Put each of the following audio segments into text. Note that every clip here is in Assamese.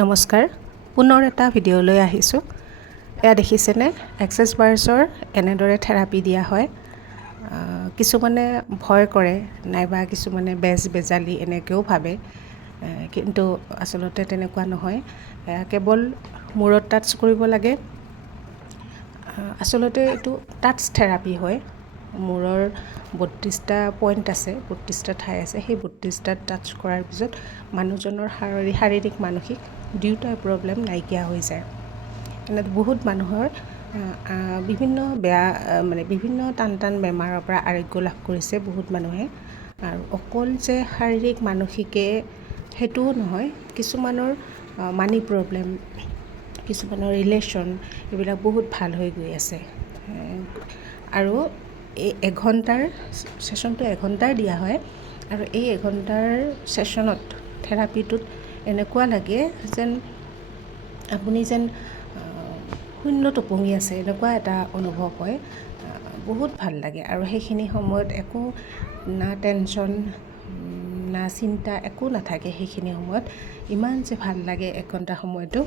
নমস্কাৰ, পুনৰ এটা ভিডিঅ'লৈ আহিছোঁ। এয়া দেখিছেনে, এক্সেছ বাৰ্ছৰ এনেদৰে থেৰাপি দিয়া হয়। কিছুমানে ভয় কৰে নাইবা কিছুমানে বেজালি এনেকৈও ভাবে, কিন্তু আচলতে তেনেকুৱা নহয়। কেৱল মূৰত টাচ কৰিব লাগে। আচলতে এইটো টাচ থেৰাপি হয়। মূৰৰ 32টা পইণ্ট আছে, 32টা ঠাই আছে। সেই 32টাত টাচ কৰাৰ পিছত মানুহজনৰ শাৰীৰিক মানসিক দুয়োটাই প্ৰব্লেম নাইকিয়া হৈ যায়। এনে বহুত মানুহৰ বিভিন্ন বিভিন্ন টান বেমাৰৰ পৰা আৰোগ্য লাভ কৰিছে বহুত মানুহে। আৰু অকল যে শাৰীৰিক মানসিকে সেইটোও নহয়, কিছুমানৰ মানি প্ৰব্লেম, কিছুমানৰ ৰিলেশ্যন, এইবিলাক বহুত ভাল হৈ গৈ আছে। আৰু এই এঘণ্টাৰ ছেশ্যনটো এঘণ্টাৰ দিয়া হয়। আৰু এই এঘণ্টাৰ ছেশ্যনত থেৰাপিটোত এনেকুৱা লাগে যেন আপুনি যেন শূন্যত উপঙি আছে, এনেকুৱা এটা অনুভৱ হয়। বহুত ভাল লাগে। আৰু সেইখিনি সময়ত একো না টেনশ্যন না চিন্তা একো নাথাকে। সেইখিনি সময়ত ইমান যে ভাল লাগে এঘণ্টা সময়টো।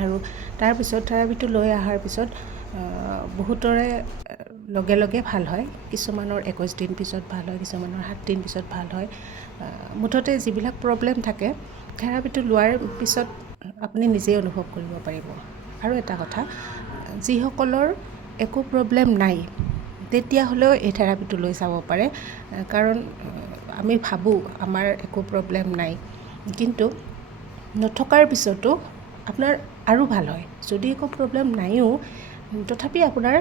আৰু তাৰপিছত থেৰাপিটো লৈ অহাৰ পিছত বহুতৰে লগে লগে ভাল হয়। কিছুমানৰ 21 দিন পিছত ভাল হয়, কিছুমানৰ 7 দিন পিছত ভাল হয়। মুঠতে যিবিলাক প্ৰব্লেম থাকে থেৰাপিটো লোৱাৰ পিছত আপুনি নিজেই অনুভৱ কৰিব পাৰিব। আৰু এটা কথা, যিসকলৰ একো প্ৰব্লেম নাই তেতিয়াহ'লেও এই থেৰাপিটো লৈ চাব পাৰে। কাৰণ আমি ভাবোঁ আমাৰ একো প্ৰব্লেম নাই, কিন্তু নথকাৰ পিছতো আপোনাৰ আৰু ভাল হয়। যদি একো প্ৰব্লেম নাইও তথাপি আপোনাৰ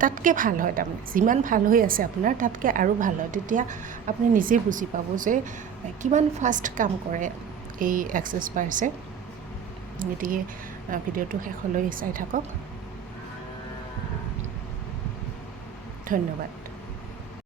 তাতকৈ ভাল হয়। তাৰমানে যিমান ভাল হৈ আছে আপোনাৰ তাতকৈ আৰু ভাল হয়। তেতিয়া আপুনি নিজেই বুজি পাব যে কিমান ফাষ্ট কাম কৰে এই এক্সেছ বাৰ্ছে। গতিকে ভিডিঅ'টো শেষলৈ চাই থাকক। ধন্যবাদ।